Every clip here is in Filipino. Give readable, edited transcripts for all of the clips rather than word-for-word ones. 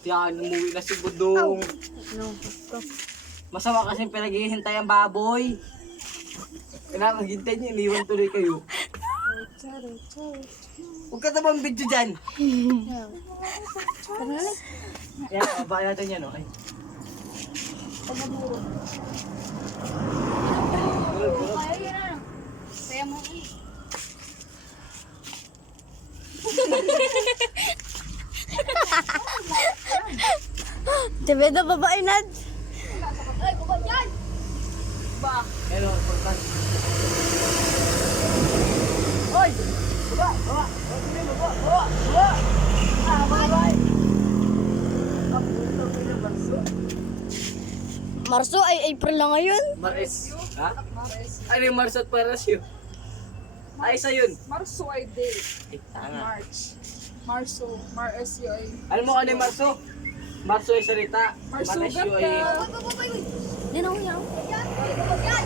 Yan, umuwi na si Budong. Masama kasi pinaghihintay ang baboy. Kailangan maghintay niyo, iniwan tuloy kayo. Huwag ka naman video dyan. Yan, baba natin yan, okay? Kaya mo Tibe na babae nad. Ay, baba dyan! Ba? Pero, importante. Hoy! Baba! Baba! Baba! Baba! Baba! Ah, bye-bye! Kaputo ko yung Marso. Marso ay April na ngayon. Maris. Ha? Ano yung Marso at Parasyo? Ay, isa yun. Marso ay day. Eh, tanga. March. Marso. Marso ay... Alam mo ano yung Marso? Marso ay salita. Marsugat Parasyo ka. ay... Di na uyaw. Baba dyan! Hoy, baba dyan!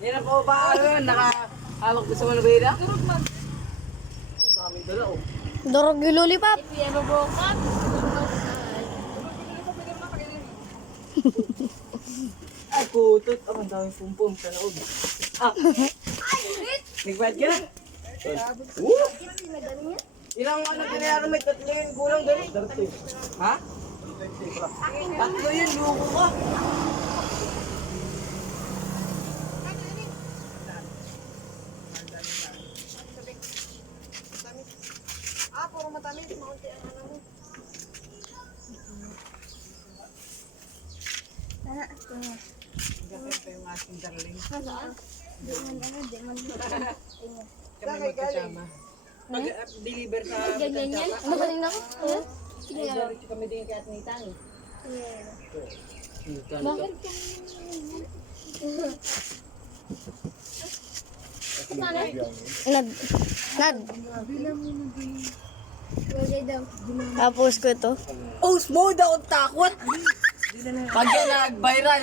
Yan na po ba? Ano yun? Nakahawak ko sa manubira? Durog man. Ang daming dala, oh. Dorog yung lollipop. If you ever broke up, Ay, kutot. Ang daming pumpum sa loob. Ah! Nagbayad ka na? Woo! Ilang ano kinayaran may tatlo yun kulang doon? Ha? Tatlo yun, luko ka. Puro matamis. Maunti ang ano mo. Gapit pa yung ating darling. Kami magkasama. Pag-deliver sa ganyan yan. Ano ba rin ako? Diretso kami din kay Ate Nitang. Bakit? Nad. Nad. Tapos ko to. Oh, small daw ang takot. Pag yan nag-viral.